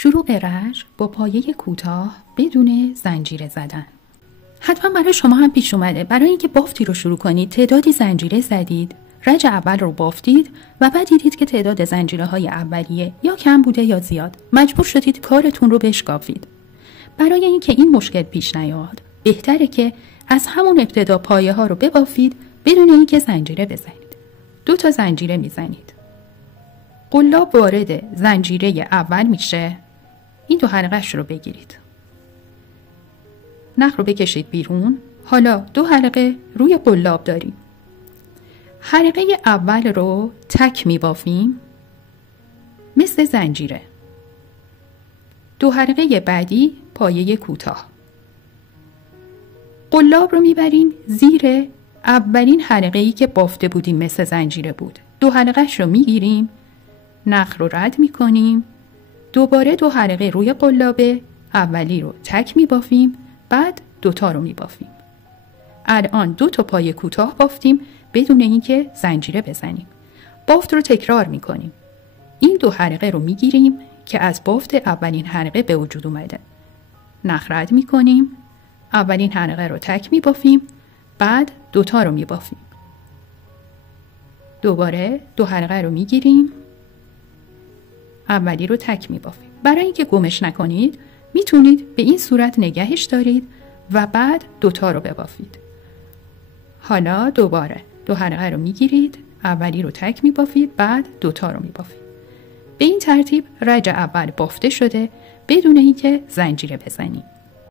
شروع رج با پایه کوتاه بدون زنجیره زدن. حتما برای شما هم پیش اومده برای اینکه بافتی رو شروع کنید تعدادی زنجیره زدید، رج اول رو بافتید و بعد دیدید که تعداد زنجیره های اولیه یا کم بوده یا زیاد، مجبور شدید کارتون رو بشکافید. برای اینکه این مشکل پیش نیاد بهتره که از همون ابتدا پایه ها رو ببافید بدون اینکه زنجیره بزنید. 2 زنجیره میزنید. قلاب وارد زنجیره اول میشه. این 2 حلقه‌اش رو بگیرید. نخ رو بکشید بیرون. حالا 2 حلقه روی قلاب داریم. حلقه اول رو تک میبافیم مثل زنجیره. 2 حلقه بعدی پایه کوتاه. قلاب رو میبریم زیر اولین حلقه‌ای که بافته بودیم مثل زنجیره بود. 2 حلقه‌اش رو میگیریم. نخ رو رد میکنیم. دوباره 2 حلقه روی قلابه اولی رو تک میبافیم، بعد 2 رو میبافیم. الان 2 پایه کوتاه بافتیم بدون اینکه زنجیره بزنیم. بافت رو تکرار میکنیم. این 2 حلقه رو میگیریم که از بافت اولین حلقه به وجود اومده. نخ رد میکنیم. اولین حلقه رو تک میبافیم، بعد 2 رو میبافیم. دوباره 2 حلقه رو میگیریم. اولی رو تک میبافیم. برای اینکه گمش نکنید میتونید به این صورت نگهش دارید و بعد 2 رو ببافید. حالا دوباره 2 حلقه رو میگیرید، اولی رو تک میبافید، بعد 2 رو میبافید. به این ترتیب رج اول بافته شده بدون اینکه زنجیره بزنید.